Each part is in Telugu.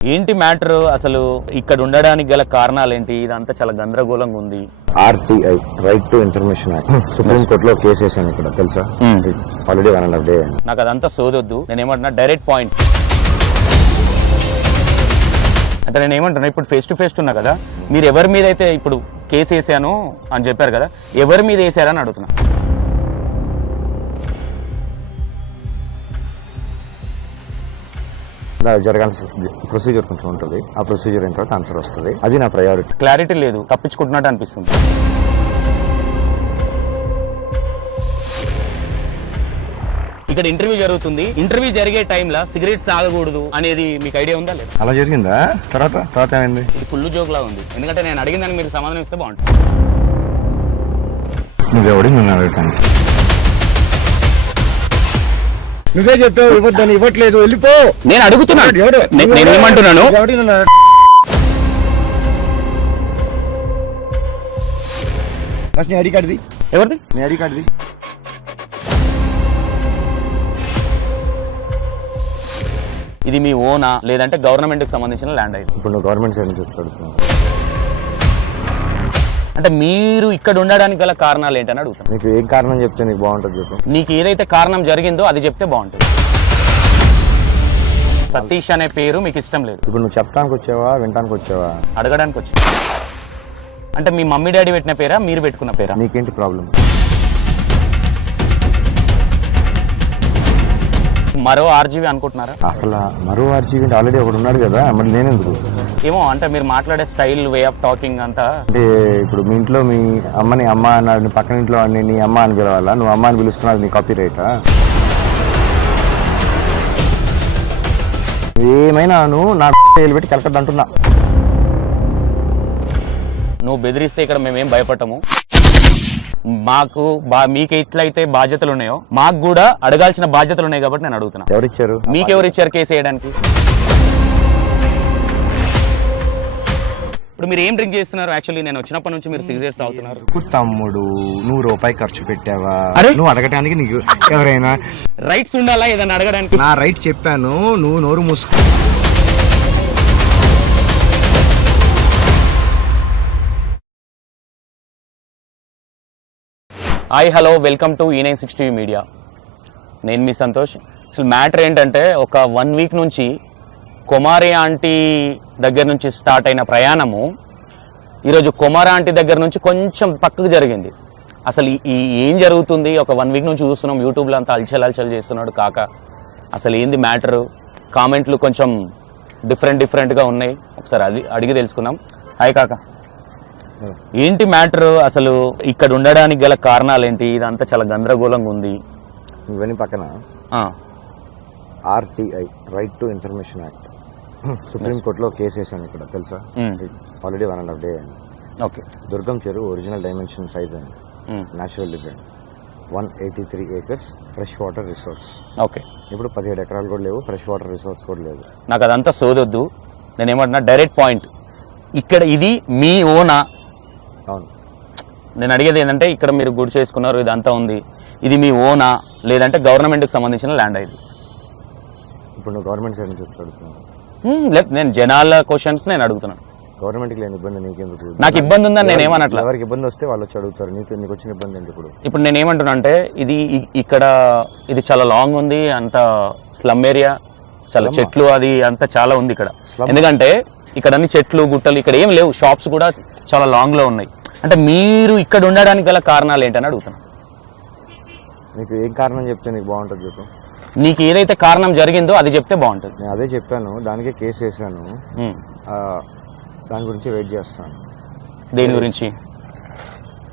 ఏంటి మ్యాటర్ అసలు ఇక్కడ ఉండడానికి గల కారణాలు ఏంటి ఇదంతా చాలా గందరగోళంగా ఉంది. RTI right to information act supreme కోర్టులో కేసు వేసాను ఇక్కడ తెలుసా. Already one and half day నాకు అదంతా సోదొద్దు. నేను ఏమంటున్నా డైరెక్ట్ పాయింట్ అంటే నేను ఏమంటున్నా ఇప్పుడు ఫేస్ టు ఫేస్ ఉన్నా కదా మీరు ఎవరి మీద అయితే ఇప్పుడు కేసు వేసాను అని చెప్పారు కదా ఎవరి మీద వేసారని అడుగుతున్నా. జరగాల్సిన ప్రొసీజర్ కొంచెం ఉంటుంది. ఆ ప్రొసీజర్ అయిన తర్వాత ఆన్సర్ వస్తుంది. అది నా ప్రయారిటీ క్లారిటీ లేదు. తప్పించుకుంటున్నట్టు అనిపిస్తుంది. ఇక్కడ ఇంటర్వ్యూ జరుగుతుంది. ఇంటర్వ్యూ జరిగే టైంలో సిగరెట్స్ తాగకూడదు అనేది మీకు ఐడియా ఉందా లేదా? అలా జరిగిందా? తర్వాత? తర్వాత ఏమైంది? ఇది ఫుల్ జోక్ లా ఉంది. ఎందుకంటే నేను అడిగిన దానికి మీరు సమాధానం ఇస్తే బాగుంటుంది. నువ్వెవడి నన్ను అడగటానికి? నువ్వే చెప్పావు ఇవ్వద్దని ఇవ్వట్లేదు వెళ్ళిపో. నేను అడుగుతున్నాను. నేను ఏమంటున్నాను? ఫస్ట్ నీ ఐడి కార్డుది. ఎవరిది? నీ ఐడి కార్డుది. ఇది మీ ఓనా లేదంటే గవర్నమెంట్కి సంబంధించిన ల్యాండ్ అయింది ఇప్పుడు నువ్వు గవర్నమెంట్ సైడ్ నుంచి అడుగుతున్నావు అంటే మీరు ఇక్కడ ఉండడానికి గల కారణాలు ఏంటని అడుగుతాను. నీకు ఏం కారణం చెప్తే నీకు బాగుంటుంది చెప్పు. నీకు ఏదైతే కారణం జరిగిందో అది చెప్తే బాగుంటుంది. సతీష్ అనే పేరు మీకు ఇష్టం లేదు. ఇప్పుడు నువ్వు చెప్పడానికి వచ్చావా వినడానికి వచ్చావా? అడగడానికి వచ్చి అంటే మీ మమ్మీ డాడీ పెట్టిన పేరా మీరు పెట్టుకున్న పేరా? నీకేంటి ప్రాబ్లం మరో ఆర్జీవి అనుకుంటున్నారా? అసలు మరో ఆర్జీవి ఆల్రెడీ ఒకడు ఉన్నాడు కదా మరి నేనెందుకు? ఏమో అంటే మీరు మాట్లాడే స్టైల్ వే ఆఫ్ టాకింగ్ అంతా. అంటే ఇప్పుడు మీ ఇంట్లో మీ అమ్మని అమ్మ అన్నాడు నీ పక్కన ఇంట్లో వాడిని నీ అమ్మ అని పిలవాలా? నువ్వు అమ్మ అని పిలుస్తున్నావు నీ కాపీ రైటా ఏమైనా నువ్వు నా పెట్టి కలకద్దు అంటున్నా నువ్వు బెదిరిస్తే ఇక్కడ మేమేం భయపడము మాకు మీకు ఎట్లయితే బాధ్యతలు ఉన్నాయో మాకు కూడా అడగాల్సిన బాధ్యతలు ఉన్నాయి కాబట్టి నేను అడుగుతున్నా. ఎవరిచ్చారు? మీకెవరు ఇచ్చారు కేసు వేయడానికి? ఇప్పుడు మీరు ఏం డ్రింక్ చేస్తున్నారు? యాక్చువల్లీ నేను వచ్చినప్పటి నుంచి మీరు సిగరెట్స్ తాగుతున్నారు. తమ్ముడు? నువ్వు రూపాయి ఖర్చు పెట్టావా? అరే! నువ్వు అడగటానికి నీకు ఎవరైనా రైట్స్ ఉండాలా? ఏదైనా అడగడానికి? నా రైట్ చెప్పాను. నువ్వు నోరు మూసుకో. హాయ్ హలో వెల్కమ్ టు ఈ నైన్ సిక్స్టీ మీడియా నేను మీ సంతోష్. అసలు మ్యాటర్ ఏంటంటే ఒక వన్ వీక్ నుంచి కుమారి ఆంటీ దగ్గర నుంచి స్టార్ట్ అయిన ప్రయాణము ఈరోజు కుమార ఆంటీ దగ్గర నుంచి కొంచెం పక్కకు జరిగింది. అసలు ఈ- ఈ ఏం జరుగుతుంది? ఒక వన్ వీక్ నుంచి చూస్తున్నాం యూట్యూబ్లో అంతా అల్చల్ అల్చల్ చేస్తున్నాడు కాక. అసలు ఏంది మ్యాటరు? కామెంట్లు కొంచెం డిఫరెంట్ డిఫరెంట్గా ఉన్నాయి. ఒకసారి అది అడిగి తెలుసుకుందాం. హాయ్ కాకా. ఏంటి మ్యాటర్ అసలు ఇక్కడ ఉండడానికి గల కారణాలు ఏంటి ఇదంతా చాలా గందరగోళంగా ఉంది. ఇవన్నీ పక్కన. RTI right to information act supreme కోర్టులో కేసు వేసాను ఇక్కడ తెలుసా? Already one and half day okay Durgam Cheruvu original dimension size అండి. Natural design one eighty three acres fresh water resource okay ఇప్పుడు పదిహేడు ఎకరాలు కూడా లేవు ఫ్రెష్ వాటర్ రిసోర్స్ కూడా లేదు. నాకు అదంతా సోదొద్దు. నేను ఏమంటున్నా డైరెక్ట్ పాయింట్ ఇక్కడ ఇది మీ ఓనా? అవును నేను అడిగేది ఏంటంటే ఇక్కడ మీరు గుడి చేసుకున్నారు ఇదంతా ఉంది. ఇది మీ ఓనా? లేదంటే గవర్నమెంట్కి సంబంధించిన ల్యాండ్ ఇది? ఇప్పుడు నువ్వు గవర్నమెంట్ సైడ్ నుంచి అడుగుతున్నావు లేదు నేను జనాల క్వశ్చన్స్ నేను అడుగుతున్నాను గవర్నమెంట్కి లేని ఇబ్బంది నీకెందుకు? నాకు ఇబ్బంది ఉందని నేను ఎవరికి- ఏమనట్లా? ఎవరికి ఇబ్బంది వస్తే వాళ్ళు వచ్చి అడుగుతారు. నీకు నీకు వచ్చిన ఇబ్బంది ఏంటి ఇప్పుడు? ఇప్పుడు నేను ఏమంటున్నా అంటే ఇది ఇ- ఇక్కడ ఇది చాలా లాంగ్ ఉంది అంత స్లమ్ ఏరియా చాలా? చెట్లు అది అంతా చాలా ఉంది ఇక్కడ? ఎందుకంటే ఇక్కడ అన్ని చెట్లు గుట్టలు ఇక్కడ ఏం లేవు. షాప్స్ కూడా చాలా లాంగ్లో ఉన్నాయి. అంటే మీరు ఇక్కడ ఉండడానికి గల కారణాలు ఏంటని అడుగుతున్నా. నీకు ఏం కారణం చెప్తే నీకు బాగుంటుంది చెప్పు. నీకు ఏదైతే కారణం జరిగిందో అది చెప్తే బాగుంటుంది. నేను అదే చెప్పాను దానికే కేసు వేసాను ఉమ్. ఆ, దాని గురించి వెయిట్ చేస్తాను. దేని గురించి?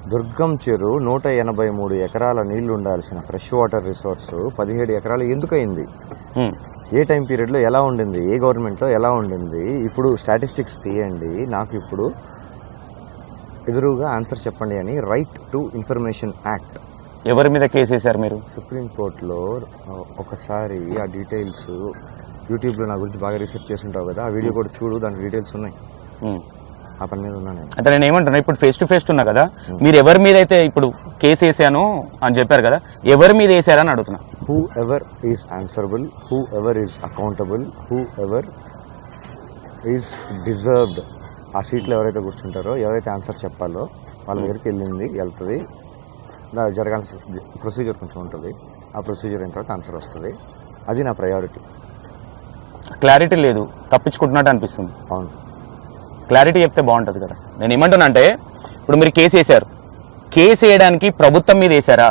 దుర్గం చెరువు నూట ఎనభై మూడు ఎకరాల నీళ్ళు ఉండాల్సిన ఫ్రెష్ వాటర్ రిసోర్స్ పదిహేడు ఎకరాలు ఎందుకు అయింది ఉమ్. ఏ టైం పీరియడ్లో ఎలా ఉండింది? ఏ గవర్నమెంట్లో ఎలా ఉండింది? ఇప్పుడు స్టాటిస్టిక్స్ తీయండి. నాకు ఇప్పుడు ఎదురుగా ఆన్సర్ చెప్పండి అని రైట్ టు ఇన్ఫర్మేషన్ యాక్ట్. ఎవరి మీద కేసు వేశారు మీరు? సుప్రీంకోర్టులో ఒకసారి ఆ డీటెయిల్స్ యూట్యూబ్లో నా గురించి బాగా రీసెర్చ్ చేసి ఉంటావు కదా ఆ వీడియో కూడా చూడు దాని డీటెయిల్స్ ఉన్నాయి. ఆ పని మీద ఉన్నా నేను. అయితే నేను ఏమంటున్నా ఇప్పుడు ఫేస్ టు ఫేస్ ఉన్నా కదా మీరు ఎవరి మీద అయితే ఇప్పుడు కేసు వేసాను అని చెప్పారు కదా ఎవరి మీద వేసారని అడుగుతున్నా. Whoever is answerable whoever is accountable whoever is deserved ఆ సీట్లో ఎవరైతే కూర్చుంటారో ఎవరైతే ఆన్సర్ చెప్పాలో వాళ్ళ దగ్గరికి వెళ్ళింది వెళ్తుంది. జరగాల్సిన ప్రొసీజర్ కొంచెం ఉంటుంది. ఆ ప్రొసీజర్ అయిన తర్వాత ఆన్సర్ వస్తుంది. అది నా ప్రయారిటీ క్లారిటీ లేదు. తప్పించుకుంటున్నట్టు అనిపిస్తుంది. అవును. క్లారిటీ చెప్తే బాగుంటుంది కదా. నేను ఏమంటున్నా అంటే ఇప్పుడు మీరు కేసు వేశారు. కేసు వేయడానికి ప్రభుత్వం మీద వేశారా?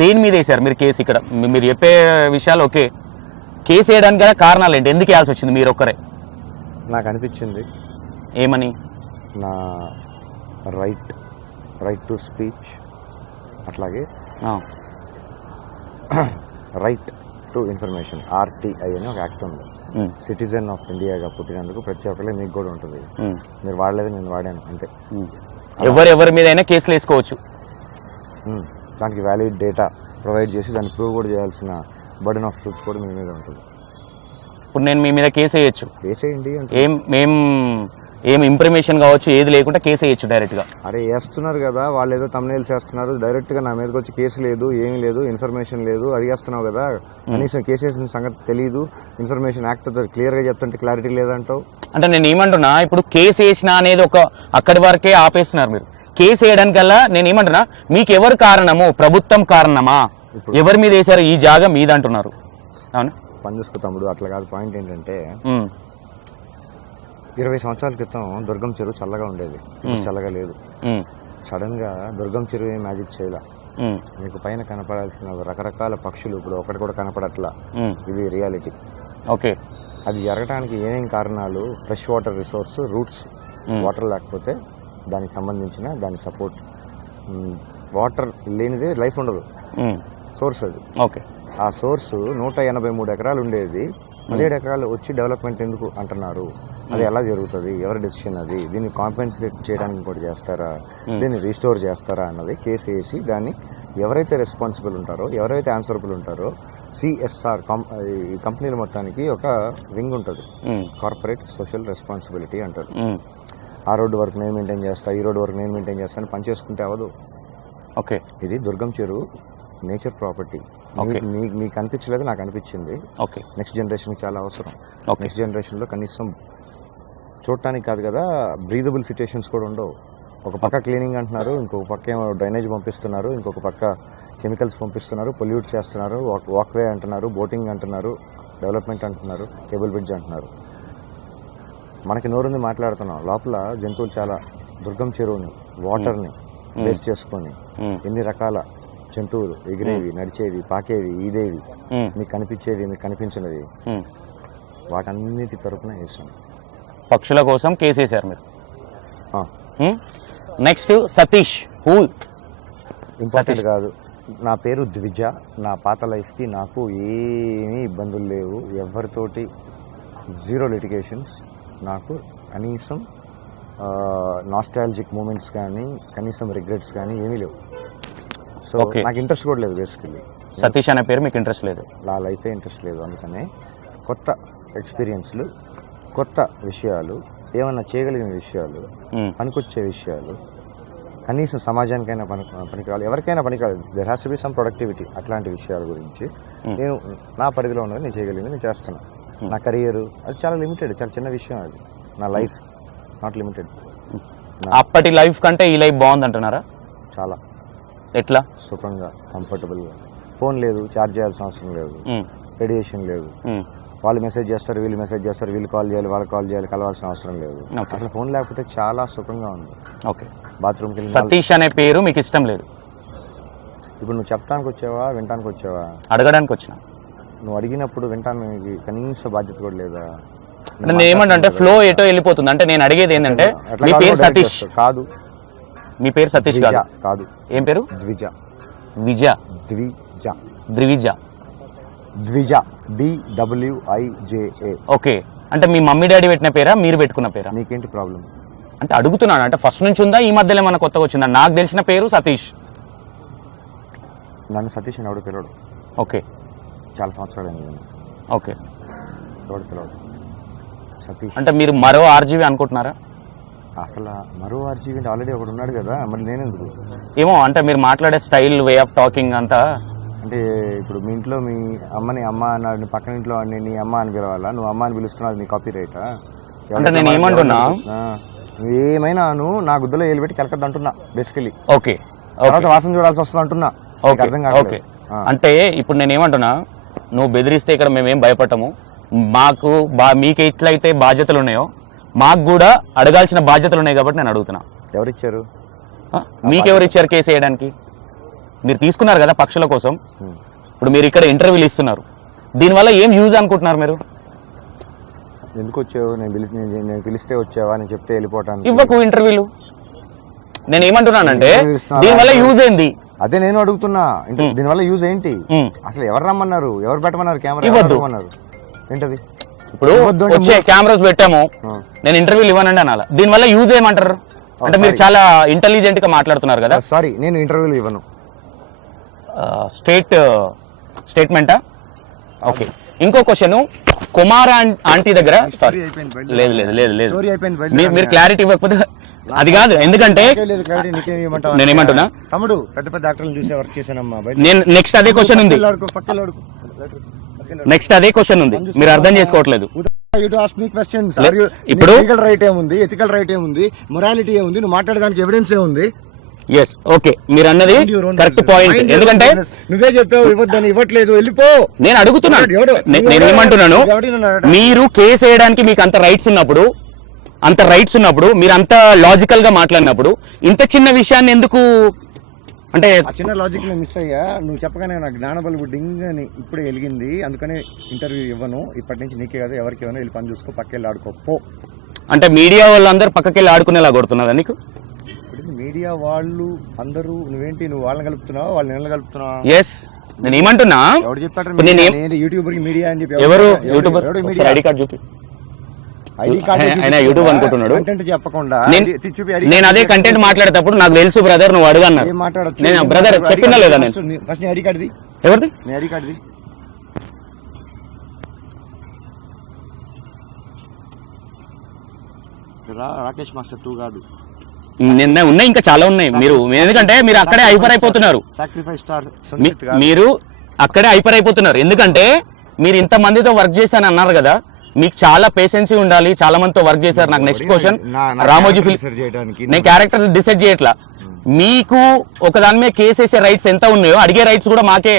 దేని మీద వేశారు మీరు కేసు ఇక్కడ? మీరు చెప్పే విషయాలు ఓకే. కేసు వేయడానికి కారణాలు ఏంటి? ఎందుకు వేయాల్సి వచ్చింది మీరు ఒక్కరే? నాకు అనిపించింది ఏమని? నా రైట్ రైట్ టు స్పీచ్ అట్లాగే రైట్ టు ఇన్ఫర్మేషన్ ఆర్టీఐ అని ఒక యాక్ట్ ఉంది. సిటిజన్ ఆఫ్ ఇండియాగా పుట్టినందుకు ప్రతి ఒక్కరికి మీకు కూడా ఉంటుంది. మీరు వాడలేదు నేను వాడాను అంతే. ఉమ్. ఎవరెవరి మీద కేసులు వేసుకోవచ్చు. మ్మ్. దానికి వ్యాలిడ్ డేటా ప్రొవైడ్ చేసి దాన్ని ప్రూవ్ కూడా చేయాల్సిన బర్డన్ ఆఫ్ ట్రూత్ కూడా మీ మీద ఉంటుంది. ఇప్పుడు నేను మీ మీద కేసు వేయచ్చు. వేసేయండి అంటే ఏం ఏం ఏం ఇంప్రిమేషన్ కావచ్చు ఏది లేకుండా కేసు వేయచ్చు డైరెక్ట్గా అరే వేస్తున్నారు కదా వాళ్ళు ఏదో తమ్నేల్స్ వేస్తున్నారు డైరెక్ట్గా నా మీదకి వచ్చి కేసు లేదు ఏమీ లేదు ఇన్ఫర్మేషన్ లేదు అడిగేస్తున్నావు కదా కనీసం కేసు వేసిన సంగతి తెలియదు ఇన్ఫర్మేషన్ యాక్ట్ క్లియర్గా చెప్తుంటే క్లారిటీ లేదంటావు. అంటే నేను ఏమంటున్నా ఇప్పుడు కేసు వేసిన అనేది ఒక అక్కడి వరకే ఆపేస్తున్నారు మీరు. కేసు వేయడానికల్లా నేను ఏమంటున్నా మీకు ఎవరు కారణము? ప్రభుత్వం కారణమా? ఎవరి మీద వేశారు? ఈ జాగా మీద అంటున్నారు అవునా? పని చూసుకో తమ్ముడు అట్లా కాదు పాయింట్ ఏంటంటే ఇరవై సంవత్సరాల క్రితం దుర్గం చెరువు చల్లగా ఉండేది. చల్లగా లేదు. సడన్గా దుర్గం చెరువు ఏం మ్యాజిక్ చేయలే? మీకు పైన కనపడాల్సిన రకరకాల పక్షులు ఇప్పుడు ఒకటి కూడా కనపడట్లా. ఇది రియాలిటీ ఓకే. అది జరగడానికి ఏమేం కారణాలు? Fresh water resource roots water లేకపోతే దానికి సంబంధించిన దానికి సపోర్ట్ వాటర్ లేనిదే లైఫ్ ఉండదు. సోర్స్ అది. ఓకే. ఆ సోర్స్ నూట ఎనభై మూడు ఎకరాలు ఉండేది. పదిహేడు ఎకరాలు వచ్చి డెవలప్మెంట్ ఎందుకు అంటున్నారు? అది ఎలా జరుగుతుంది? ఎవరి డెసిషన్ అది? దీన్ని కాంపెన్సేట్ చేయడానికి ఇంకోటి చేస్తారా. దీన్ని రీస్టోర్ చేస్తారా అన్నది కేసు వేసి దాన్ని ఎవరైతే రెస్పాన్సిబుల్ ఉంటారో ఎవరైతే ఆన్సరబుల్ ఉంటారో సిఎస్ఆర్ ఈ కంపెనీల మొత్తానికి ఒక వింగ్ ఉంటుంది. కార్పొరేట్ సోషల్ రెస్పాన్సిబిలిటీ అంటారు. ఆ రోడ్డు వరకు నేను మెయింటైన్ చేస్తా ఈ రోడ్డు వరకు నేను మెయింటైన్ చేస్తాను పని చేసుకుంటే అవ్వదు. ఓకే. ఇది దుర్గం చెరువు నేచర్ ప్రాపర్టీ. మీకు అనిపించలేదు నాకు అనిపించింది. ఓకే. నెక్స్ట్ జనరేషన్కి చాలా అవసరం. నెక్స్ట్ జనరేషన్లో కనీసం చూడటానికి కాదు కదా బ్రీదబుల్ సిచ్యుయేషన్స్ కూడా ఉండవు. ఒక పక్క క్లీనింగ్ అంటున్నారు ఇంకొక పక్క ఏమో డ్రైనేజ్ పంపిస్తున్నారు ఇంకొక పక్క కెమికల్స్ పంపిస్తున్నారు పొల్యూట్ చేస్తున్నారు వాక్వే అంటున్నారు బోటింగ్ అంటున్నారు డెవలప్మెంట్ అంటున్నారు కేబుల్ బ్రిడ్జ్ అంటున్నారు. మనకి నోరుంది మాట్లాడుతున్నాం లోపల జంతువులు చాలా దుర్గం చెరువుని వాటర్ని బేస్ చేసుకొని ఎన్ని రకాల జంతువులు ఎగిరేవి నడిచేవి పాకేవి ఈదేవి మీకు కనిపించేవి మీకు కనిపించినవి. వాటన్నిటి తరపున వేసాం పక్షుల కోసం కేసు వేశారు మీరు. నెక్స్ట్ సతీష్. Who important. కాదు. నా పేరు ద్విజ. నా పాత లైఫ్కి నాకు ఏమీ ఇబ్బందులు లేవు. ఎవరితోటి జీరో లిటిగేషన్స్. నాకు కనీసం నాస్టాలజిక్ మూమెంట్స్ కానీ కనీసం రిగ్రెట్స్ కానీ ఏమీ లేవు. సో. నాకు ఇంట్రెస్ట్ కూడా లేదు బేసికల్లీ సతీష్ అనే పేరు మీకు ఇంట్రెస్ట్ లేదు. నా లైఫే ఇంట్రెస్ట్ లేదు అందుకనే కొత్త ఎక్స్పీరియన్స్లు కొత్త విషయాలు ఏమన్నా చేయగలిగిన విషయాలు పనికొచ్చే విషయాలు కనీసం సమాజానికైనా పని పనికిరాలి ఎవరికైనా పనికిరాలి. There has to be some productivity అట్లాంటి విషయాల గురించి. నేను నా పరిధిలో ఉన్నది నేను చేయగలిగింది నేను చేస్తున్నా. Hmm. నా కెరియర్ అది చాలా లిమిటెడ్ చాలా చిన్న విషయం అది. నా లైఫ్ నాట్ లిమిటెడ్ అప్పటి లైఫ్ కంటే ఈ లైఫ్ బాగుంది అంటున్నారా చాలా. ఎట్లా? సుఖంగా కంఫర్టబుల్గా ఫోన్ లేదు ఛార్జ్ చేయాల్సిన అవసరం లేదు. రేడియేషన్ లేదు. వాళ్ళు మెసేజ్ చేస్తారు వీళ్ళు మెసేజ్ చేస్తారు వీళ్ళు కాల్ చేయాలి వాళ్ళు కాల్ చేయాలి కలవాల్సిన అవసరం లేదు. అసలు ఫోన్ లేకపోతే చాలా సుఖంగా ఉంది. ఓకే నాలుగు- సతీష్ అనే పేరు మీకు ఇష్టం లేదు. ఇప్పుడు నువ్వు చెప్పడానికి వచ్చావా వినటానికి వచ్చావా? అడగడానికి వచ్చిన. నువ్వు అడిగినప్పుడు వింటానికి కనీస బాధ్యత కూడా లేదా? ఏమంటే ఫ్లో ఎటో వెళ్ళిపోతుంది. అంటే నేను అడిగేది ఏంటంటే మీ పేరు సతీష్. కాదు. మీ పేరు సతీష్ ద్విజ కాదు. కాదు. ఏం పేరు? ద్విజ. విజ ద్విజ. ద్వివిజ ద్విజ. D W I J A okay. అంటే మీ మమ్మీ డాడీ పెట్టిన పేరా మీరు పెట్టుకున్న పేరా? నీకేంటి ప్రాబ్లం అంటే అడుగుతున్నాను. అంటే ఫస్ట్ నుంచి ఉందా? ఈ మధ్యలో ఏమైనా కొత్తగా వచ్చిందా? నాకు తెలిసిన పేరు సతీష్. నన్ను సతీష్ అని ఎవడు పిలవడు. ఓకే. చాలా సంవత్సరాలు అయింది ఓకే. ఎవడు పిలవడు? సతీష్. అంటే మీరు మరో ఆర్జీవి అనుకుంటున్నారా? అసలు మరో ఆర్జీవి ఆల్రెడీ ఒకడు ఉన్నాడు కదా మరి నేనెందుకు? ఏమో అంటే మీరు మాట్లాడే స్టైల్ వే ఆఫ్ టాకింగ్ అంతా అంటే ఇప్పుడు మీ ఇంట్లో మీ అమ్మని అమ్మ అన్నాడు పక్కన ఇంట్లో వాడిని నీ అమ్మ అని పిలవాలా? నువ్వు అమ్మ అని పిలుస్తున్నావు నీ కాపీ రైటా అంటే నేను ఏమంటున్నా? ఏమైనా నువ్వు నా గుద్దలో ఏలు పెట్టి కలకద్దు అంటున్నా బేసికలీ ఓకే. తర్వాత వాసన చూడాల్సి వస్తుంది అంటున్నా అర్థం ఆ. అంటే ఇప్పుడు నేను ఏమంటున్నా నువ్వు బెదిరిస్తే ఇక్కడ మేమేం భయపడము. మాకు బా మీకు ఎట్లయితే బాధ్యతలు ఉన్నాయో మాకు కూడా అడగాల్సిన బాధ్యతలు ఉన్నాయి కాబట్టి నేను అడుగుతున్నా. ఎవరిచ్చారు? ఆ? మీకెవరు ఇచ్చారు కేసు వేయడానికి? మీరు తీసుకున్నారు కదా పక్షుల కోసం. ఇప్పుడు మీరు ఇక్కడ ఇంటర్వ్యూలు ఇస్తున్నారు. దీనివల్ల ఏం యూజ్ అనుకుంటున్నారు మీరు? ఎందుకు వచ్చావు? నేను పిలిచి నేను- పిలిస్తే వచ్చావా? అని చెప్తే వెళ్ళిపోవటానికి. ఇవ్వకు ఇంటర్వ్యూలు నేను ఏమంటున్నానంటే? దీనివల్ల యూజ్ ఏంది? అదే నేను అడుగుతున్నా. దీనివల్ల యూజ్ ఏంటి. అసలు ఎవరు రమ్మన్నారు? ఎవరు పెట్టమన్నారు? కెమెరా ఇవ్వద్దు. ఏంటది? ఇప్పుడు వచ్చే కెమెరాస్ పెట్టాము. నేను ఇంటర్వ్యూలు ఇవ్వనండి అనాల. దీనివల్ల యూజ్ ఏమంటారు? అంటే మీరు. చాలా ఇంటెలిజెంట్గా మాట్లాడుతున్నారు కదా. సారీ నేను ఇంటర్వ్యూలు ఇవ్వను. స్టేట్ స్టేట్మెంటా ఓకే ఇంకో క్వశ్చన్ కుమార ఆంటీ దగ్గర సారీ లేదు లేదు లేదు లేదు. మీరు క్లారిటీ ఇవ్వకపోతే అది కాదు. ఎందుకంటే? నేను ఏమంటున్నా? తమ్ముడు పెద్ద పెద్ద డాక్టర్లు చూసే వర్క్ చేశానమ్మా నేను నెక్స్ట్ అదే క్వశ్చన్ ఉంది. నెక్స్ట్ అదే క్వశ్చన్ ఉంది. మీరు అర్థం చేసుకోవట్లేదు. ఇప్పుడు- right ఏముంది? ఎథికల్ రైట్ ఏముంది? మొరాలిటీ ఏముంది? నువ్వు మాట్లాడడానికి ఎవిడెన్స్ ఏముంది? ఎస్ ఓకే మీరు అన్నది కరెక్ట్. పాయింట్ ఎందుకంటే. నువ్వే చెప్పావు ఇవ్వద్దని ఇవ్వట్లేదు వెళ్ళిపో. నేను అడుగుతున్నాను. నేను? ఏమంటున్నాను? మీరు కేసు వేయడానికి మీకు అంత రైట్స్ ఉన్నప్పుడు అంత రైట్స్ ఉన్నప్పుడు మీరు అంత లాజికల్గా మాట్లాడినప్పుడు ఇంత చిన్న విషయాన్ని ఎందుకు అంటే చిన్న లాజిక్ నేను మిస్ అయ్యా. నువ్వు చెప్పగానే నా జ్ఞానబలుగు డింగ్ అని ఇప్పుడే వెలిగింది అందుకనే ఇంటర్వ్యూ ఇవ్వను. ఇప్పటి నుంచి నీకే కదా ఎవరికి ఇవ్వను వెళ్ళి పని చూసుకో పక్కెళ్ళి ఆడుకో. పో. అంటే మీడియా వాళ్ళందరూ పక్కకెళ్ళి ఆడుకునేలా కొడుతున్నారా నీకు? మీడియా వాళ్ళు అందరూ నువ్వేంటి నువ్వు వాళ్ళని కలుపుతున్నావా వాళ్ళని నీళ్ళని కలుపుతున్నావా? ఎస్ నేను ఏమంటున్నా? చెప్పాడు ఇప్పుడు నేను ఏం- యూట్యూబర్కి మీడియా అని చెప్పి ఎవరు? యూట్యూబర్? ఒకసారి? ఐడి కార్డ్ చూపి. ఐడి కార్డు ఆయన- ఆయన చూపించకుండా, యూట్యూబ్ అనుకుంటున్నాడు. కంటెంట్ చెప్పకుండా నేను- చూపి ఐడి నేను కార్డు అదే కంటెంట్ మాట్లాడేటప్పుడు నాకు తెలుసు బ్రదర్ నువ్వు అడుగన్నారు ఏం మాట్లాడొచ్చు? నేను బ్రదర్? చెప్పినా లేదా నేను? ఫస్ట్ నీ- ఫస్ట్ నీ ఐడి కార్డుది. ఎవరిది? నీ ఐడి కార్డుది. రా రాకేష్ మాస్టర్ టూ కాదు. నిన్న ఉన్నాయి ఇంకా చాలా ఉన్నాయి. మీరు ఎందుకంటే మీరు అక్కడే హైపర్ అయిపోతున్నారు. మీరు అక్కడే హైపర్ అయిపోతున్నారు ఎందుకంటే మీరు ఇంత మందితో వర్క్ చేశాను అన్నారు కదా మీకు చాలా పేషెన్సీ ఉండాలి చాలా మందితో వర్క్ చేశారు. నాకు నెక్స్ట్ క్వశ్చన్ రామోజీ ఫిల్ చేయడానికి నేను క్యారెక్టర్ డిసైడ్ చేయట్లా. మీకు ఒక దాని మీద కేసు వేసే రైట్స్ ఎంత ఉన్నాయో అడిగే రైట్స్ కూడా మాకే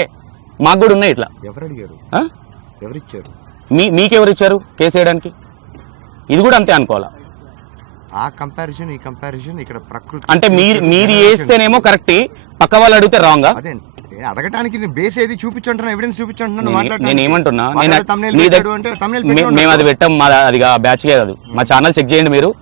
మాకు కూడా ఉన్నాయి ఇట్లా. ఎవరు అడిగారు ఆ? ఎవరిచ్చారు? మీ మీకెవరు ఇచ్చారు కేసు వేయడానికి? ఇది కూడా అంతే అనుకోవాలా? ఆ కంపారిజన్ ఈ కంపారిజన్ ఇక్కడ ప్రకృతి అంటే మీరు మీరు వేస్తేనేమో కరెక్ట్ పక్క వాళ్ళు అడిగితే రాంగా అదే అడగటానికి నేను బేస్ ఏది చూపించంటున్నా ఎవిడెన్స్ చూపించంటున్నాను నేను- నేను ఏమంటున్నా? మేము అది. పెట్టాం మా అది బ్యాచ్ అది. మా ఛానల్ చెక్ చేయండి మీరు.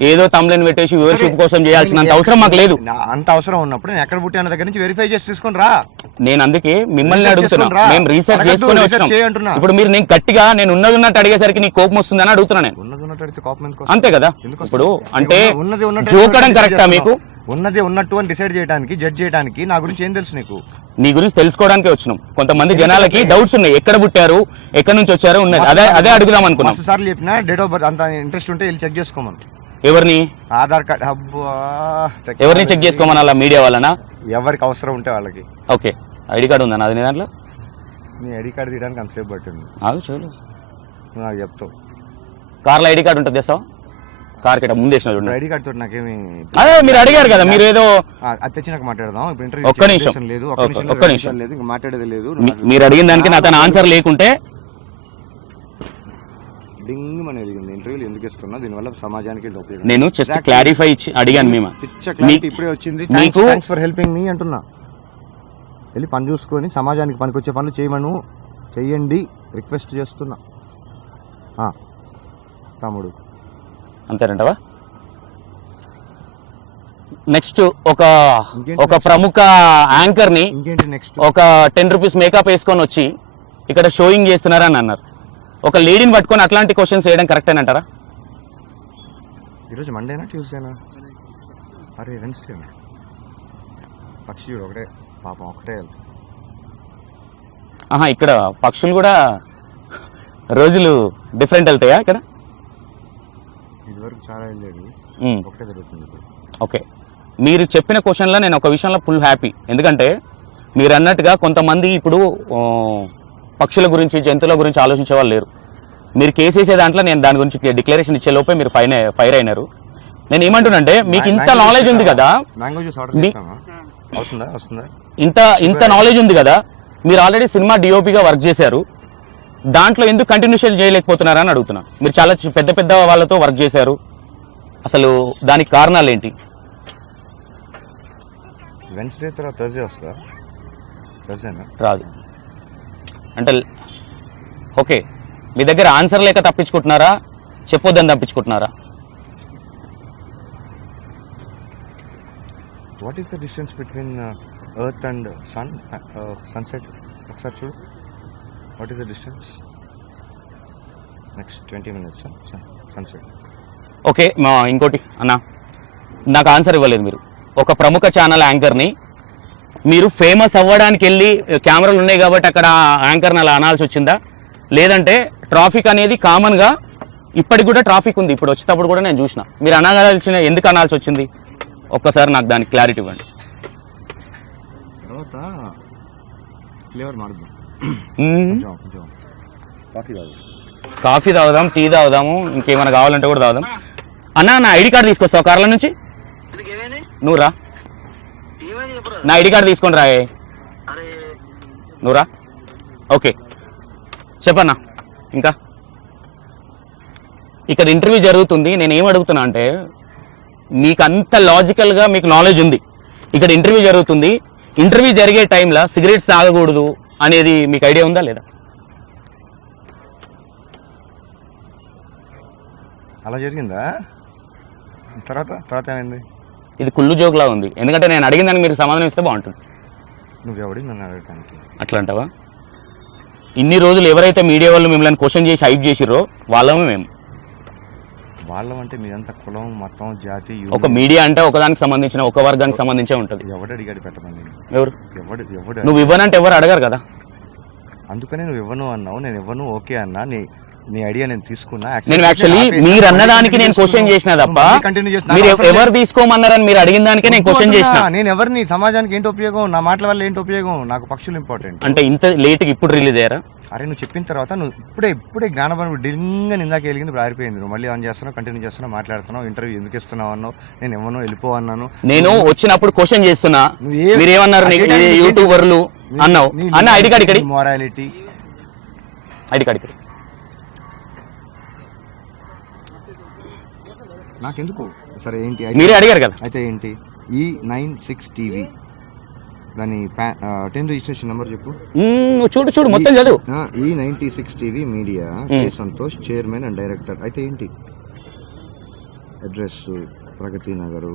ఏదో తమ్లైన్ పెట్టేసి వ్యూవర్షిప్ కోసం చేయాల్సినంత అవసరం మాకు లేదు. నా- అంత అవసరం ఉన్నప్పుడు నేను ఎక్కడ పుట్టాను దగ్గర నుంచి వెరిఫై చేసి తీసుకొని రా. నేను అందుకే మిమ్మల్ని అడుగుతున్నా. మేము రీసెర్చ్ చేసుకుని వచ్చినాం. ఇప్పుడు మీరు నేను గట్టిగా నేను ఉన్నది ఉన్నట్టు అడిగేసరికి నీకు కోపం వస్తుందని అడుగుతున్నా నేను. అంతే కదా. ఇప్పుడు? అంటే జోకడం decide కరెక్టా మీకు. ఉన్నది ఉన్నట్టు అని డిసైడ్ చేయడానికి జడ్జ్ చేయడానికి నా గురించి ఏం తెలుసు నీకు? నీ గురించి తెలుసుకోవడానికే వచ్చినాం. కొంతమంది జనాలకి డౌట్స్ ఉన్నాయి. ఎక్కడ పుట్టారు? ఎక్కడి నుంచి వచ్చారో ఉన్నది. అదే అదే అడుగుదాం అనుకున్నాం. సార్లు చెప్పినా డేట్ ఆఫ్ బర్త్ అంత ఇంట్రెస్ట్ ఉంటే వెళ్ళి చెక్ చేసుకోమని. ఎవరిని? ఆధార్ కార్డ్ అబ్బా ఎవరిని చెక్ చేసుకోమని అలా మీడియా వాళ్ళనా? ఎవరికి అవసరం ఉంటే వాళ్ళకి. ఓకే. ఐడి కార్డు ఉందా నాది నీ దాంట్లో? నీ ఐడి కార్డు తీయడానికి అంతసేపు పట్టింది. ఆగు చేయలేదు నువ్వు నాకు చెప్తావు. కార్లో ఐడి కార్డు ఉంటుంది తెస్తావా కార్ కిட்ட ముందు వేసిన చూడండి ఐడి కార్డు తోటి నాకేమి అదే మీరు అడిగారు కదా మీరు ఏదో అది తెచ్చినాక మాట్లాడదాం. ఇప్పుడు ఇంటర్వ్యూ ఒక్క నిమిషం. లేదు ఒక్క- నిమిషం లేదు ఇంకా మాట్లాడేది లేదు. మీ- మీరు అడిగిన దానికి నా తన ఆన్సర్ లేకుంటే డింగ్ మన ఎదిగింది ఇంటర్వ్యూలు ఎందుకు ఇస్తున్నా? దీనివల్ల సమాజానికి ఉపయోగం. నేను జస్ట్. క్లారిఫై ఇచ్చి అడిగాను మేము. పిచ్చ క్లారిటీ ఇప్పుడే వచ్చింది. మీకు- థ్యాంక్స్ ఫర్ హెల్పింగ్ మీ అంటున్నా. వెళ్ళి పని చూసుకొని సమాజానికి పనికొచ్చే పనులు చేయమను. చెయ్యండి. రిక్వెస్ట్ చేస్తున్నా. తమ్ముడు. అంతేనంటవా? నెక్స్ట్ ఒక ఒక? ప్రముఖ యాంకర్ని ఇంకేంటి నెక్స్ట్ ఒక టెన్ రూపీస్ మేకప్ వేసుకొని వచ్చి ఇక్కడ షోయింగ్ చేస్తున్నారని అన్నారు. ఒక లేడీని పట్టుకొని అట్లాంటి క్వశ్చన్స్ వేయడం కరెక్ట్ అంటారా? ఈరోజు మండేనా ట్యూస్డేనా అరే వెన్స్డేనా పక్షి ఒకటే పాపం ఒకటే ఆహా ఇక్కడ పక్షులు కూడా రోజులు డిఫరెంట్ వెళ్తాయా ఇక్కడ? ఇదివరకు చాలా వెళ్ళాడు. ఒకటే జరుగుతుంది ఓకే. మీరు చెప్పిన క్వశ్చన్లో నేను ఒక విషయంలో ఫుల్ హ్యాపీ ఎందుకంటే మీరు అన్నట్టుగా కొంతమంది ఇప్పుడు పక్షుల గురించి జంతువుల గురించి ఆలోచించే వాళ్ళు లేరు. మీరు కేసు వేసే దాంట్లో నేను దాని గురించి డిక్లరేషన్ ఇచ్చే లోపే మీరు ఫైన్ ఫైర్ అయినారు. నేను ఏమంటున్నానంటే మీకు ఇంత నాలెడ్జ్ ఉంది కదా ఇంత ఇంత నాలెడ్జ్ ఉంది కదా మీరు ఆల్రెడీ సినిమా డిఓపిగా వర్క్ చేశారు. దాంట్లో ఎందుకు కంటిన్యూషన్ చేయలేకపోతున్నారా అని అడుగుతున్నా. మీరు చాలా పెద్ద పెద్ద వాళ్ళతో వర్క్ చేశారు. అసలు దానికి కారణాలు ఏంటి? వెన్స్డే తర్వాత థర్స్డే వస్తుందా? థర్స్డేనా రాదు. అంటే ఓకే. మీ దగ్గర ఆన్సర్ లేక తప్పించుకుంటున్నారా? చెప్పొద్దని తప్పించుకుంటున్నారా? What is the distance between earth and sun sunset ఒకసారి చూడు. What is the distance next twenty minutes sunset okay మా ఇంకోటి అన్న. నాకు ఆన్సర్ ఇవ్వలేదు మీరు. ఒక ప్రముఖ ఛానల్ యాంకర్ని మీరు ఫేమస్ అవ్వడానికి వెళ్ళి కెమెరాలు ఉన్నాయి కాబట్టి అక్కడ యాంకర్ని అలా అనాల్సి వచ్చిందా? లేదంటే ట్రాఫిక్ అనేది కామన్గా ఇప్పటికి కూడా ట్రాఫిక్ ఉంది. ఇప్పుడు వచ్చేటప్పుడు కూడా నేను చూసిన. మీరు అనాల్సిన ఎందుకు అనాల్సి వచ్చింది? ఒక్కసారి నాకు దానికి క్లారిటీ ఇవ్వండి. తర్వాత ఫ్లేవర్ కాఫీ తాగుదాం టీ తాగుదాము ఇంకేమైనా కావాలంటే కూడా తాగుదాం. అన్న నా ఐడి కార్డు తీసుకొస్తావు కార్ల నుంచి? నువ్వు రా. నా ఐడి కార్డు తీసుకొని రాయే. అరే. నువ్వురా ఓకే. చెప్పన్నా. ఇంకా? ఇక్కడ ఇంటర్వ్యూ జరుగుతుంది. నేను ఏం అడుగుతున్నా అంటే మీకు అంత లాజికల్గా మీకు నాలెడ్జ్ ఉంది. ఇక్కడ ఇంటర్వ్యూ జరుగుతుంది. ఇంటర్వ్యూ జరిగే టైంలో సిగరెట్స్ తాగకూడదు అనేది మీకు ఐడియా ఉందా లేదా? అలా జరిగిందా? తర్వాత తర్వాత ఏమైంది? ఇది కుళ్ళు జోక్లా ఉంది. ఎందుకంటే నేను అడిగిన దానికి మీరు సమాధానం ఇస్తే బాగుంటుంది. నువ్వెవడి నన్ను అడగటానికి? అట్లా అంటావా? ఇన్ని రోజులు ఎవరైతే మీడియా వాళ్ళు మిమ్మల్ని క్వశ్చన్ చేసి హైప్ చేసిర్రో వాళ్ళమే మేము. వాళ్ళం అంటే మీదంతా కులం మతం జాతి ఒక. మీడియా అంటే ఒకదానికి సంబంధించిన ఒక వర్గానికి సంబంధించే ఉంటుంది. ఎవడు అడిగాడు పెట్టమని? ఎవరు? ఎవడు ఎవడు? నువ్వు ఇవ్వనంటే ఎవరు అడగరు కదా? అందుకనే నువ్వు ఇవ్వను అన్నావు నేను ఇవ్వను ఓకే అన్నా. నీ నీ ఐడియా నేను తీసుకున్నా. నేను యాక్చువల్లీ మీరు అన్నదానికి నేను క్వశ్చన్ చేసిన తప్ప మీరు ఎవ- ఎవరు తీసుకోమన్నారని మీరు అడిగిన దానికే నేను క్వశ్చన్ చేసిన. నేను ఎవరిని సమాజానికి ఏంటి ఉపయోగం నా మాటల వల్ల ఏంటి ఉపయోగం? నాకు పక్షులు ఇంపార్టెంట్ అంటే ఇంత లేట్గా ఇప్పుడు రిలీజ్ అయ్యారా? అరే నువ్వు చెప్పిన తర్వాత నువ్వు ఇప్పుడే ఇప్పుడే జ్ఞానపరం డింగ్ ఇందాక వెలిగింది ఇప్పుడు ఆరిపోయింది. నువ్వు మళ్ళీ ఆన్ చేస్తున్నావు? కంటిన్యూ చేస్తున్నావు మాట్లాడుతున్నావు ఇంటర్వ్యూ ఎందుకు ఇస్తున్నావు అన్నావు? నేను ఇవ్వను వెళ్ళిపో అన్నాను. నేను వచ్చినప్పుడు క్వశ్చన్ చేస్తున్నా. నువ్వు ఏ- మీరు ఏమన్నారు నీకు అడిగాను ఇది నీకు యూట్యూబర్లు అన్నావు? అన్న ఐడి కార్డ్ ఇక్కడి. మొరాలిటీ ఐడి కార్డ్ ఇక్కడి. నాకెందుకు? సరే ఏంటి? మీరే అడిగారు కదా. అయితే ఏంటి? ఈ నైన్ సిక్స్ టీవీ. దాని టెన్ రిజిస్ట్రేషన్ నెంబర్ చెప్పు. చూడు చూడు మొత్తం చదువు. ఈ ninety six TV media. Santosh chairman and director. అయితే ఏంటి? Address Pragati Nagar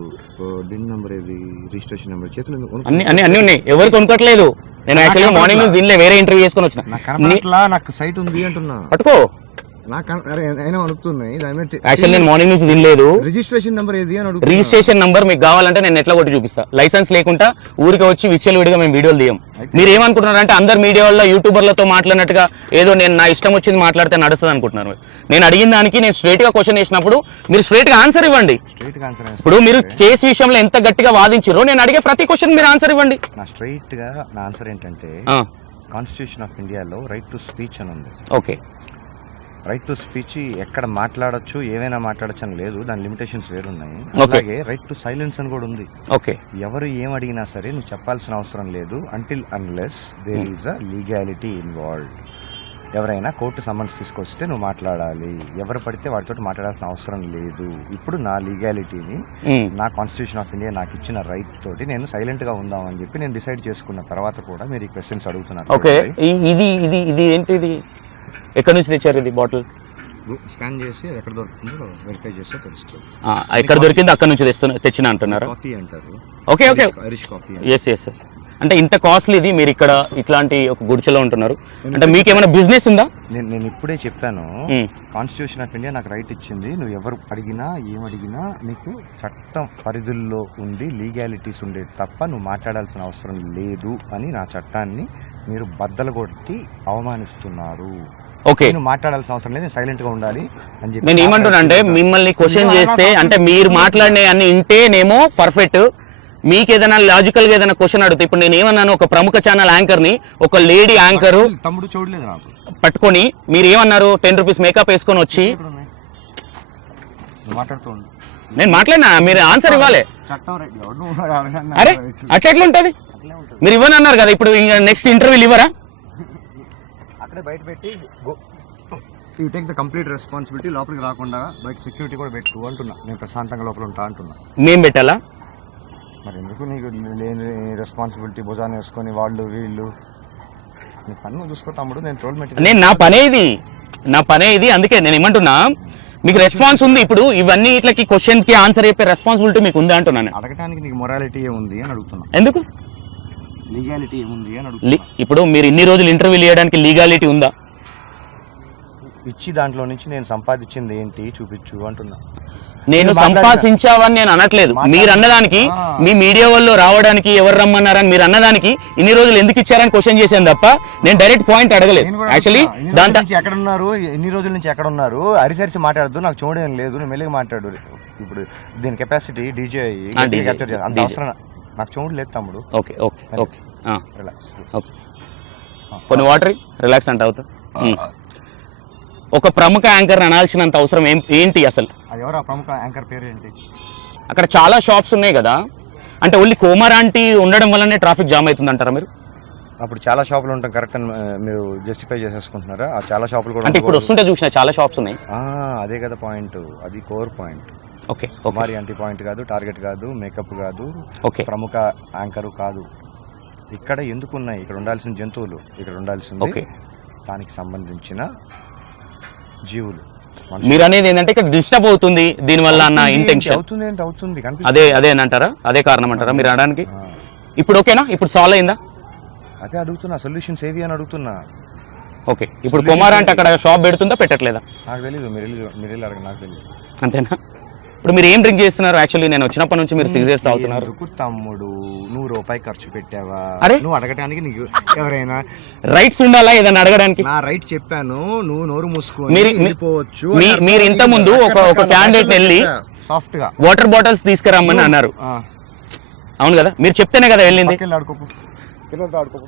DIN number ఏది? రిజిస్ట్రేషన్ నెంబర్ చేతులు అన్ని అన్ని అన్ని ఉన్నాయి. ఎవరు కొనుక్కోట్లేదు. నేను యాక్చువల్గా మార్నింగ్ దీనిలో వేరే ఇంటర్వ్యూ చేసుకొని వచ్చిన. నాకు సైట్ ఉంది అంటున్నా. పట్టుకో. యాక్చువల్ నేను మార్నింగ్ నుంచి తినలేదు. రిజిస్ట్రేషన్ నెంబర్ ఏది అని అడుగుతున్నా. రిజిస్ట్రేషన్ నంబర్ మీకు కావాలంటే నేను ఎట్లా కొట్టి చూపిస్తా. లైసెన్స్ లేకుండా ఊరికి వచ్చి విచ్చలు విడిగా మేము వీడియోలు తీయం. మీరు ఏమనుకుంటున్నారంటే అందరు మీడియా వల్ల యూట్యూబర్లతో మాట్లాడినట్టుగా ఏదో నేను నా ఇష్టం వచ్చింది మాట్లాడితే నడుస్తుంది అనుకుంటున్నారు. నేను అడిగిన దానికి నేను స్ట్రైట్గా క్వశ్చన్ వేసినప్పుడు మీరు స్ట్రైట్గా ఆన్సర్ ఇవ్వండి. ఇప్పుడు మీరు కేసు విషయంలో ఎంత గట్టిగా వాదించారో నేను అడిగే ప్రతి క్వశ్చన్ మీరు ఆన్సర్ ఇవ్వండి. నా స్ట్రైట్గా నా ఆన్సర్ ఏంటంటే కాన్స్టిట్యూషన్ ఆఫ్ ఇండియాలో రైట్ టు స్పీచ్ అని ఉంది. ఓకే రైట్ టు స్పీచ్ ఎక్కడ మాట్లాడొచ్చు ఏమైనా మాట్లాడొచ్చు అని లేదు. దాని లిమిటేషన్స్ వేరున్నాయి. అలాగే రైట్ టు సైలెన్స్ అని కూడా ఉంది. ఓకే ఎవరు ఏం అడిగినా సరే నువ్వు చెప్పాల్సిన అవసరం లేదు until unless there is a legality involved ఎవరైనా కోర్టు సమన్స్ తీసుకొస్తే నువ్వు మాట్లాడాలి. ఎవరు పడితే వాటితో మాట్లాడాల్సిన అవసరం లేదు. ఇప్పుడు నా లీగాలిటీని నా కాన్స్టిట్యూషన్ ఆఫ్ ఇండియా నాకు ఇచ్చిన రైట్ తోటి నేను సైలెంట్గా ఉందామని చెప్పి నేను డిసైడ్ చేసుకున్న తర్వాత కూడా మీరు ఈ క్వశ్చన్స్ అడుగుతున్నారు. ఓకే ఇది ఇది ఇది ఏంటి ఇది ఎక్కడి నుంచి తెచ్చారు ఇది బాటిల్? స్కాన్ చేసి ఎక్కడ దొరుకుతుందో వెరిఫై చేస్తే తెలుస్తుంది. ఎక్కడ దొరికింది అక్కడ నుంచి తెచ్చిన అంటున్నారా? కాఫీ అంటారు. Okay okay Irish coffee yes yes yes అంటే ఇంత కాస్ట్లీ ఇది మీరు ఇక్కడ ఇట్లాంటి ఒక గుడిచెలో ఉంటున్నారు. అంటే మీకు ఏమైనా బిజినెస్ ఉందా? నేను నేను ఇప్పుడే చెప్పాను. కాన్స్టిట్యూషన్ ఆఫ్ ఇండియా నాకు రైట్ ఇచ్చింది. నువ్వు ఎవరు అడిగినా ఏం అడిగినా నీకు చట్టం పరిధుల్లో ఉంది లీగాలిటీస్ ఉండే తప్ప నువ్వు మాట్లాడాల్సిన అవసరం లేదు అని నా చట్టాన్ని మీరు బద్దలు కొట్టి అవమానిస్తున్నారు. ఓకే. నేను మాట్లాడాల్సిన అవసరం లేదు సైలెంట్గా ఉండాలి అని చెప్పి నేను ఏమంటున్నా అంటే మిమ్మల్ని క్వశ్చన్ చేస్తే అంటే మీరు మాట్లాడిన అన్ని ఇంటేనేమో పర్ఫెక్ట్ మీకు ఏదైనా లాజికల్గా ఏదైనా క్వశ్చన్ అడిగితే ఇప్పుడు నేను ఏమన్నాను ఒక ప్రముఖ ఛానల్ యాంకర్ని ఒక లేడీ యాంకర్ తమ్ముడు చూడలేదు నాకు. పట్టుకొని మీరు ఏమన్నారు? టెన్ రూపీస్ మేకప్ వేసుకొని వచ్చి. నేను మాట్లాడినా? మీరు ఆన్సర్ ఇవ్వాలి. అరే అట్లా ఎట్లా ఉంటది? మీరు ఇవ్వని అన్నారు కదా ఇప్పుడు నెక్స్ట్ ఇంటర్వ్యూలు ఇవ్వరా? అక్కడే బయట పెట్టి you take the complete responsibility లోపలికి రాకుండా బయట సెక్యూరిటీ కూడా పెట్టు అంటున్నా. నేను ప్రశాంతంగా లోపల ఉంటా అంటున్నా. మేం పెట్టాలా? మరి ఎందుకు నీకు లేని రెస్పాన్సిబిలిటీ భుజాన్ని వేసుకొని వాళ్ళు వీళ్ళు? నీ పన్ను చూసుకో తమ్ముడు నేను ట్రోల్ నేను నా పనే ఇది. నా పనే ఇది అందుకే నేను ఏమంటున్నా మీకు రెస్పాన్స్ ఉంది. ఇప్పుడు ఇవన్నీ ఇట్లకి క్వశ్చన్స్కి ఆన్సర్ చెప్పే రెస్పాన్సిబిలిటీ మీకు ఉంది అంటున్నాను నేను. అడగటానికి నీకు మొరాలిటీ ఏముంది అని అడుగుతున్నా. ఎందుకు? లీగాలిటీ ఏముంది అని లి- అడుగుతున్నా ఇప్పుడు మీరు ఇన్ని రోజులు ఇంటర్వ్యూలు చేయడానికి లీగాలిటీ ఉందా? ఇచ్చి దాంట్లో నుంచి నేను సంపాదించింది ఏంటి చూపించు అంటున్నా. నేను సంపాదించావని నేను అనట్లేదు. మీరు అన్నదానికి. మీ మీడియా వాళ్ళు రావడానికి ఎవరు రమ్మన్నారని మీరు అన్నదానికి ఇన్ని రోజులు ఎందుకు ఇచ్చారని క్వశ్చన్ చేశాను తప్ప నేను డైరెక్ట్ పాయింట్ అడగలేదు. యాక్చువల్లీ దాంతో నుంచి ఎక్కడ ఉన్నారు ఎన్ని రోజుల నుంచి ఎక్కడ ఉన్నారు అరిసరిసి మాట్లాడద్దు నాకు చూడడం లేదు నువ్వు మెల్లిగా మాట్లాడు. ఇప్పుడు దీని కెపాసిటీ డీజే అంత. అవసరం నాకు చూడు లేదు తమ్ముడు. Okay okay okay. Relax okay. కొన్ని వాటర్? రిలాక్స్ అంటే అవుతా. ఒక ప్రముఖ యాంకర్ అనాల్సినంత అవసరం ఏం ఏంటి అసలు? అది ఎవరు ఆ ప్రముఖ యాంకర్ పేరు ఏంటి అక్కడ చాలా షాప్స్ ఉన్నాయి కదా. అంటే ఓన్లీ కోమరాంటి ఉండడం వల్లనే ట్రాఫిక్ జామ్ అవుతుంది అంటారా మీరు? అప్పుడు చాలా షాపులు ఉంటాం కరెక్ట్ అని మీరు జస్టిఫై చేసేసుకుంటున్నారా? ఆ చాలా షాపులు కూడా అంటే ఇప్పుడు. వస్తుంటే చూసిన చాలా షాప్స్ ఉన్నాయి. అదే కదా పాయింట్. అది కోర్ పాయింట్. ఓకే కుమారి అంటి పాయింట్ కాదు టార్గెట్ కాదు మేకప్ కాదు ఓకే ప్రముఖ యాంకరు కాదు. ఇక్కడ ఎందుకు ఉన్నాయి ఇక్కడ ఉండాల్సిన జంతువులు ఇక్కడ ఉండాల్సింది ఓకే దానికి సంబంధించిన జీవులు. మీరు అనేది ఏంటంటే ఇక్కడ డిస్టర్బ్ అవుతుంది దీనివల్ల అన్న? ఇంటెన్షన్ అవుతుంది ఏంటి? అవుతుంది కనిపిస్తుంది. అదే అదే అని అంటారా? అదే కారణం అంటారా మీరు అనడానికి? ఆ, ఇప్పుడు ఓకేనా ఇప్పుడు సాల్వ్ అయిందా? అదే అడుగుతున్నా సొల్యూషన్స్ ఏవి అని అడుగుతున్నా. ఓకే ఇప్పుడు కుమార్ అంటే అక్కడ షాప్ పెడుతుందా పెట్టట్లేదా? నాకు తెలియదు మీరు వెళ్ళి మీరు వెళ్ళి అడగ నాకు తెలియదు అంతేనా? ఇప్పుడు మీరు ఏం డ్రింక్ చేస్తున్నారు? యాక్చువల్లీ నేను వచ్చినప్పటి నుంచి మీరు సిగరెట్స్ తాగుతున్నారు. ఎందుకు తమ్ముడు? నువ్వు రూపాయి ఖర్చు పెట్టావా? అరే? నువ్వు అడగటానికి నీకు ఎవరైనా రైట్స్ ఉండాలా? ఏదైనా అడగడానికి? నా రైట్ చెప్పాను. నువ్వు నోరు మూసుకొని మీరు- వెళ్ళిపోవచ్చు మీ- మీరు ఇంత ముందు ఒక- ఒక ని వెళ్ళి సాఫ్ట్గా. వాటర్ బాటిల్స్ తీసుకురమ్మని అన్నారు. ఆ, అవును కదా? మీరు చెప్తేనే కదా వెళ్ళింది. ఆడుకోపు పిల్లలతో ఆడుకోపు